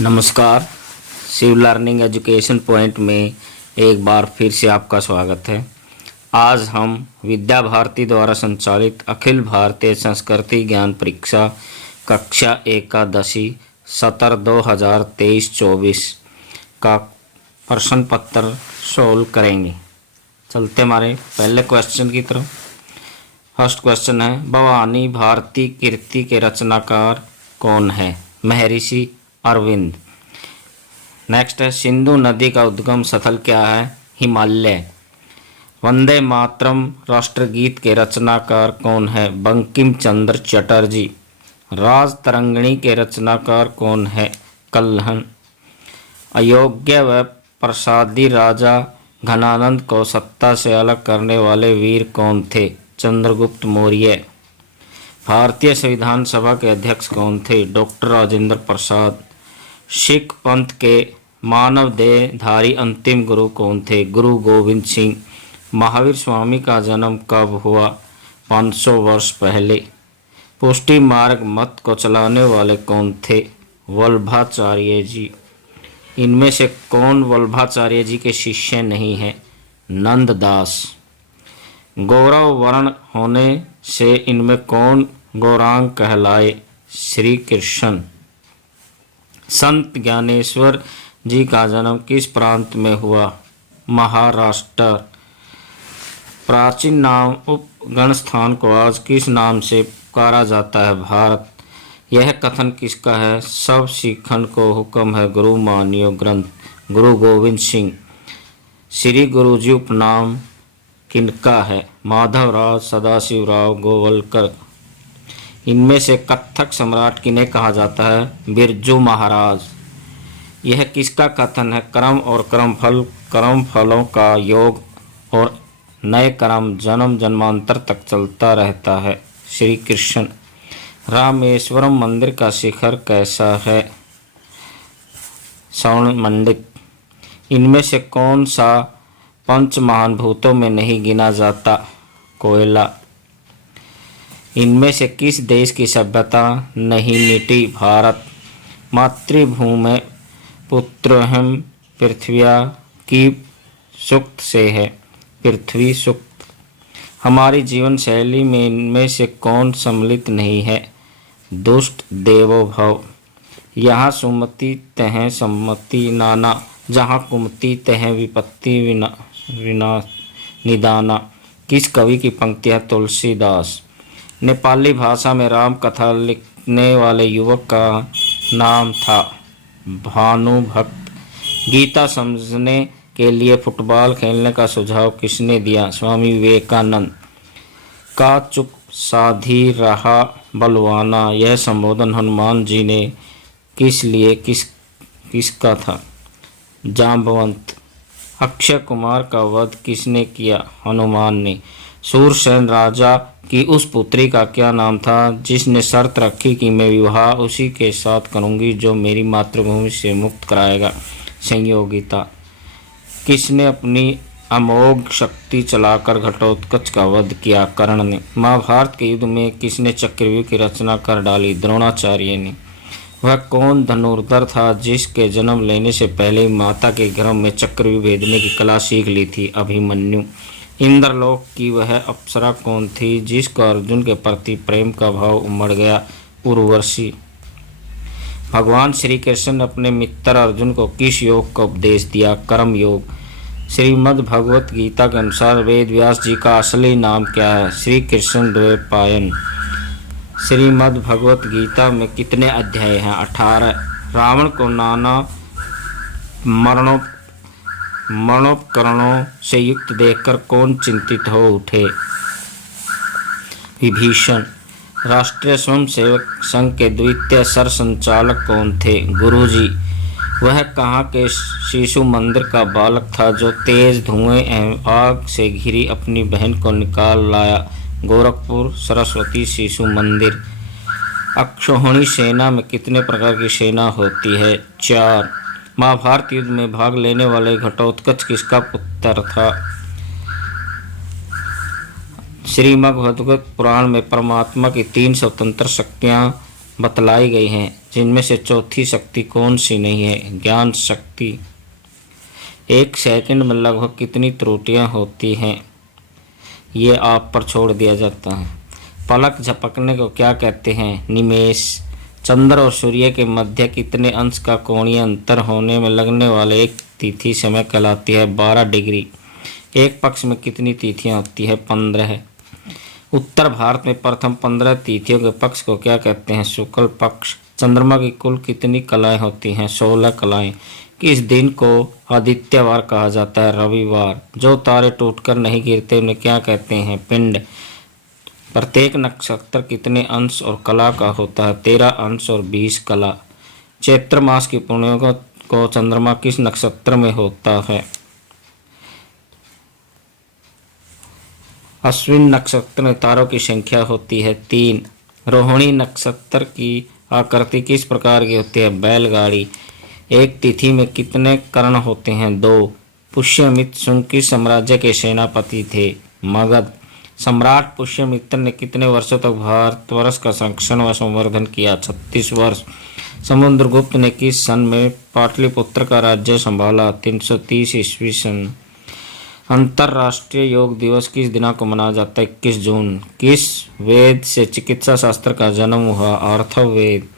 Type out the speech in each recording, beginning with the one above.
नमस्कार। Shiv learning education point में एक बार फिर से आपका स्वागत है। आज हम विद्या भारती द्वारा संचालित अखिल भारतीय संस्कृति ज्ञान परीक्षा कक्षा एकादशी सत्र 2023-24 का प्रश्न पत्र सोल्व करेंगे। चलते हमारे पहले क्वेश्चन की तरफ। फर्स्ट क्वेश्चन है, भवानी भारती कीर्ति के रचनाकार कौन है? महर्षि अरविंद। नेक्स्ट है, सिंधु नदी का उद्गम स्थल क्या है? हिमालय। वंदे मातरम राष्ट्रगीत के रचनाकार कौन है? बंकिम चंद्र चटर्जी। राज तरंगिणी के रचनाकार कौन है? कल्हण। अयोग्य व प्रसादी राजा घनानंद को सत्ता से अलग करने वाले वीर कौन थे? चंद्रगुप्त मौर्य। भारतीय संविधान सभा के अध्यक्ष कौन थे? डॉक्टर राजेंद्र प्रसाद। सिख पंथ के मानव देहधारी अंतिम गुरु कौन थे? गुरु गोविंद सिंह। महावीर स्वामी का जन्म कब हुआ? 500 वर्ष पहले। पुष्टि मार्ग मत को चलाने वाले कौन थे? वल्लभाचार्य जी। इनमें से कौन वल्लभाचार्य जी के शिष्य नहीं है? नंददास। गौरव वर्ण होने से इनमें कौन गौरांग कहलाए? श्री कृष्ण। संत ज्ञानेश्वर जी का जन्म किस प्रांत में हुआ? महाराष्ट्र। प्राचीन नाम उपगण स्थान को आज किस नाम से पुकारा जाता है? भारत। यह कथन किसका है? सब सिखन को हुक्म है गुरु मानियो ग्रंथ। गुरु गोविंद सिंह। श्री गुरु जी उपनाम किनका है? माधवराव सदाशिवराव गोवलकर। इनमें से कथक सम्राट किन्हें कहा जाता है? बिरजू महाराज। यह किसका कथन है? कर्म और कर्म फलों का योग और नए कर्म जन्म जन्मांतर तक चलता रहता है। श्री कृष्ण। रामेश्वरम मंदिर का शिखर कैसा है? स्वर्ण मंडित। इनमें से कौन सा पंच महाभूतों में नहीं गिना जाता? कोयला। इनमें से किस देश की सभ्यता नहीं मिटी? भारत। मातृभूमि पुत्रहम पृथ्व्या की सूक्त से है। पृथ्वी सूक्त। हमारी जीवन शैली में इनमें से कौन सम्मिलित नहीं है? दुष्ट देवो भव। यहाँ सुमति तह सम्मति नाना, जहाँ कुमति तह विपत्ति विना निदाना। किस कवि की पंक्ति है? तुलसीदास। नेपाली भाषा में राम कथा लिखने वाले युवक का नाम था भानुभक्त। गीता समझने के लिए फुटबॉल खेलने का सुझाव किसने दिया? स्वामी विवेकानंद। का चुप साधी रहा बलवाना, यह संबोधन हनुमान जी ने किसका था? जांबवंत। अक्षय कुमार का वध किसने किया? हनुमान ने। सूरसेन राजा की उस पुत्री का क्या नाम था जिसने शर्त रखी कि मैं विवाह उसी के साथ करूंगी जो मेरी मातृभूमि से मुक्त कराएगा? संयोगिता। किसने अपनी अमोघ शक्ति चलाकर घटोत्कच का वध किया? कर्ण ने। महाभारत के युद्ध में किसने चक्रव्यूह की रचना कर डाली? द्रोणाचार्य ने। वह कौन धनुर्धर था जिसके जन्म लेने से पहले ही माता के गर्भ में चक्रव्यूह भेदने की कला सीख ली थी? अभिमन्यु। इंद्रलोक की वह अप्सरा कौन थी जिसको अर्जुन के प्रति प्रेम का भाव उमड़ गया? उर्वशी। भगवान श्री कृष्ण ने अपने मित्र अर्जुन को किस योग का उपदेश दिया? कर्म योग। श्रीमद् भगवत गीता के अनुसार वेद व्यास जी का असली नाम क्या है? श्री कृष्ण द्वैपायन। श्रीमद् भगवत गीता में कितने अध्याय हैं? 18। रावण को नाना मरणोपकरणों से युक्त देखकर कौन चिंतित हो उठे? विभीषण। राष्ट्रीय स्वयंसेवक संघ के द्वितीय सरसंचालक कौन थे? गुरुजी। वह कहाँ के शिशु मंदिर का बालक था जो तेज धुएं एवं आग से घिरी अपनी बहन को निकाल लाया? गोरखपुर सरस्वती शिशु मंदिर। अक्षौहिणी सेना में कितने प्रकार की सेना होती है? 4। महाभारत युद्ध में भाग लेने वाले घटोत्कच किसका पुत्र था? श्रीमद् भगवत पुराण में परमात्मा की 3 स्वतंत्र शक्तियाँ बतलाई गई हैं, जिनमें से चौथी शक्ति कौन सी नहीं है? ज्ञान शक्ति। एक सेकंड में लगभग कितनी त्रुटियां होती हैं? ये आप पर छोड़ दिया जाता है। पलक झपकने को क्या कहते हैं? निमेष। चंद्र और सूर्य के मध्य कितने अंश का कोणीय अंतर होने में लगने वाले एक तिथि समय कहलाती है? 12 डिग्री। एक पक्ष में कितनी तिथियां होती है? 15। उत्तर भारत में प्रथम 15 तिथियों के पक्ष को क्या कहते हैं? शुक्ल पक्ष। चंद्रमा की कुल कितनी कलाएं होती हैं? 16 कलाएं। किस दिन को आदित्यवार कहा जाता है? रविवार। जो तारे टूटकर नहीं गिरते उन्हें क्या कहते हैं? पिंड। प्रत्येक नक्षत्र कितने अंश और कला का होता है? 13 अंश और 20 कला। चैत्र मास की पूर्णिमा को चंद्रमा किस नक्षत्र में होता है? अश्विन नक्षत्र में तारों की संख्या होती है 3। रोहिणी नक्षत्र की आकृति किस प्रकार की होती है? बैलगाड़ी। एक तिथि में कितने कर्ण होते हैं? 2। पुष्यमित्र शुंग किस साम्राज्य के सेनापति थे? मगध। सम्राट पुष्यमित्र ने कितने वर्षों तक भारतवर्ष का संरक्षण व संवर्धन किया? 36 वर्ष। समुद्रगुप्त ने किस सन में पाटलिपुत्र का राज्य संभाला? 330 ईस्वी सन। अंतर्राष्ट्रीय योग दिवस किस दिना को मनाया जाता है? 21 जून। किस वेद से चिकित्सा शास्त्र का जन्म हुआ? अर्थवेद।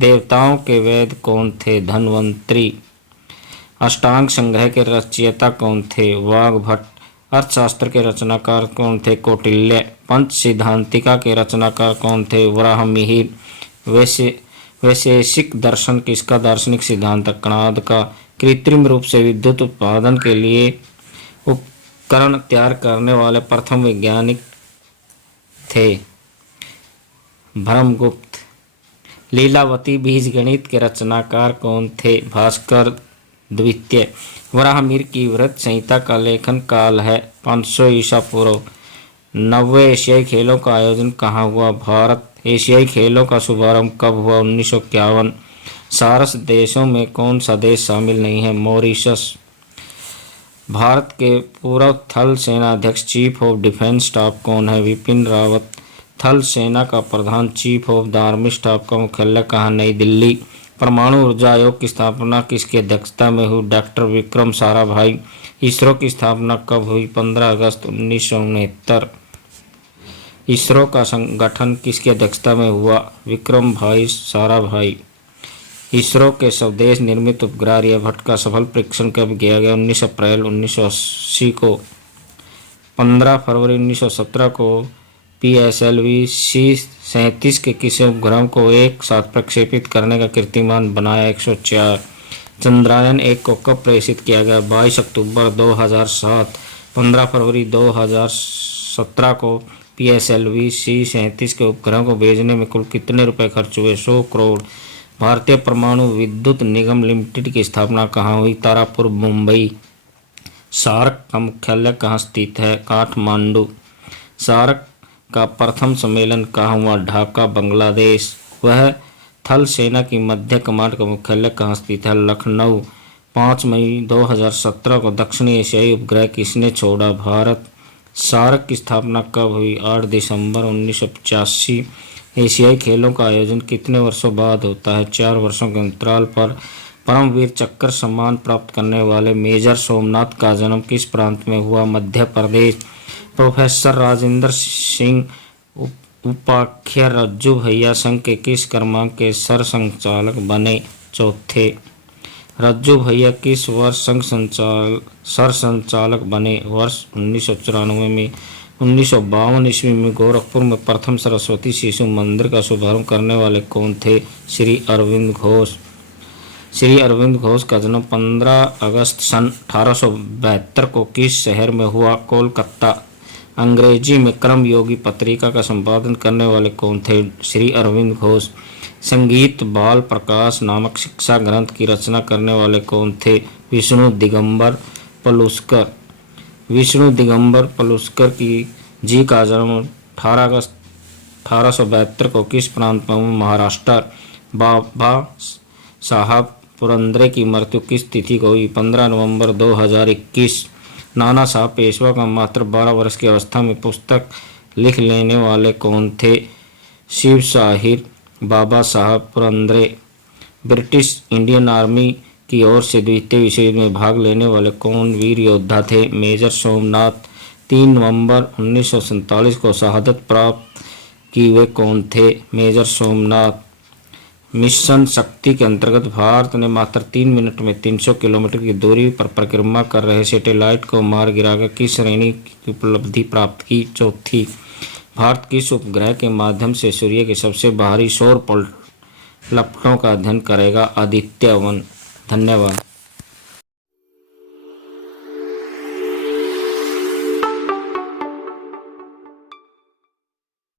देवताओं के वेद कौन थे? धन्वंतरी। अष्टांग संग्रह के रचयिता कौन थे? वाग्भट। अर्थशास्त्र के रचनाकार कौन थे? कौटिल्य। पंच सिद्धांतिका के रचनाकार कौन थे? वराहमिहिर। वैशेषिक दर्शन किसका दार्शनिक सिद्धांत? कणाद का। कृत्रिम रूप से विद्युत उत्पादन के लिए उपकरण तैयार करने वाले प्रथम वैज्ञानिक थे? ब्रह्मगुप्त। लीलावती बीजगणित के रचनाकार कौन थे? भास्कर द्वितीय। वराहमिहिर की वृत्त संहिता का लेखन काल है? 500 ईसा पूर्व। 90 एशियाई खेलों का आयोजन कहाँ हुआ? भारत। एशियाई खेलों का शुभारंभ कब हुआ? 1951। सार्स देशों में कौन सा देश शामिल नहीं है? मॉरिशस। भारत के पूर्व थल सेना अध्यक्ष चीफ ऑफ डिफेंस स्टाफ कौन है? विपिन रावत। थल सेना का प्रधान chief of the army staff का मुख्यालय कहाँ? नई दिल्ली। परमाणु ऊर्जा आयोग की स्थापना किसकी अध्यक्षता में हुई? डॉक्टर विक्रम साराभाई। इसरो की स्थापना कब हुई? 15 अगस्त 1969। इसरो का संगठन किसकी अध्यक्षता में हुआ? विक्रम भाई साराभाई। इसरो के स्वदेश निर्मित उपग्रह आर्यभट्ट का सफल परीक्षण कब किया गया? 19 अप्रैल 1980 को। 15 फरवरी 1917 को PSLV C-37 के किसी उपग्रह को एक साथ प्रक्षेपित करने का कीर्तिमान बनाया? 104। चंद्रयान 1 को कब प्रेषित किया गया? 22 अक्टूबर 2007। 15 फरवरी 2017 को PSLV C-37 के उपग्रह को भेजने में कुल कितने रुपए खर्च हुए? 100 करोड़। भारतीय परमाणु विद्युत निगम लिमिटेड की स्थापना कहाँ हुई? तारापुर, मुंबई। सार्क का मुख्यालय कहाँ स्थित है? काठमांडू। सार्क का प्रथम सम्मेलन कहाँ हुआ? ढाका, बांग्लादेश। वह थल सेना की मध्य कमांड का मुख्यालय कहाँ स्थित है? लखनऊ। 5 मई 2017 को दक्षिणी एशियाई उपग्रह किसने छोड़ा? भारत। सार्क की स्थापना कब हुई? 8 दिसंबर 1985। एशियाई खेलों का आयोजन कितने वर्षों बाद होता है? 4 वर्षों के अंतराल पर। परमवीर चक्र सम्मान प्राप्त करने वाले मेजर सोमनाथ का जन्म किस प्रांत में हुआ? मध्य प्रदेश। प्रोफेसर राजेंद्र सिंह उपाख्य रज्जू भैया संघ के किस क्रमांक के सर संचालक बने? चौथे। रज्जू भैया किस वर्ष संघ सर संचालक बने? वर्ष 1994 में। 1952 ईस्वी में गोरखपुर में प्रथम सरस्वती शिशु मंदिर का शुभारंभ करने वाले कौन थे? श्री अरविंद घोष। श्री अरविंद घोष का जन्म 15 अगस्त सन 1872 को किस शहर में हुआ? कोलकाता। अंग्रेजी में कर्मयोगी पत्रिका का संपादन करने वाले कौन थे? श्री अरविंद घोष। संगीत बाल प्रकाश नामक शिक्षा ग्रंथ की रचना करने वाले कौन थे? विष्णु दिगंबर पलुस्कर। विष्णु दिगंबर पलुस्कर की जी का जन्म 18 अगस्त 1872 को किस प्रांत में हुआ? महाराष्ट्र। बाबा साहब पुरंदरे की मृत्यु किस तिथि को हुई? 15 नवंबर 2021। नाना साहब पेशवा का मात्र 12 वर्ष की अवस्था में पुस्तक लिख लेने वाले कौन थे? शिव साहिर। बाबा साहब पुरंदरे। ब्रिटिश इंडियन आर्मी की ओर से द्वितीय विश्व युद्ध में भाग लेने वाले कौन वीर योद्धा थे? मेजर सोमनाथ। 3 नवंबर 1947 को शहादत प्राप्त की वे कौन थे? मेजर सोमनाथ। मिशन शक्ति के अंतर्गत भारत ने मात्र 3 मिनट में 300 किलोमीटर की दूरी पर परिक्रमा कर रहे सैटेलाइट को मार गिराकर किस श्रेणी की उपलब्धि प्राप्त की? चौथी। भारत किस उपग्रह के माध्यम से सूर्य के सबसे बाहरी सौर लपटों का अध्ययन करेगा? आदित्य 1। धन्यवाद।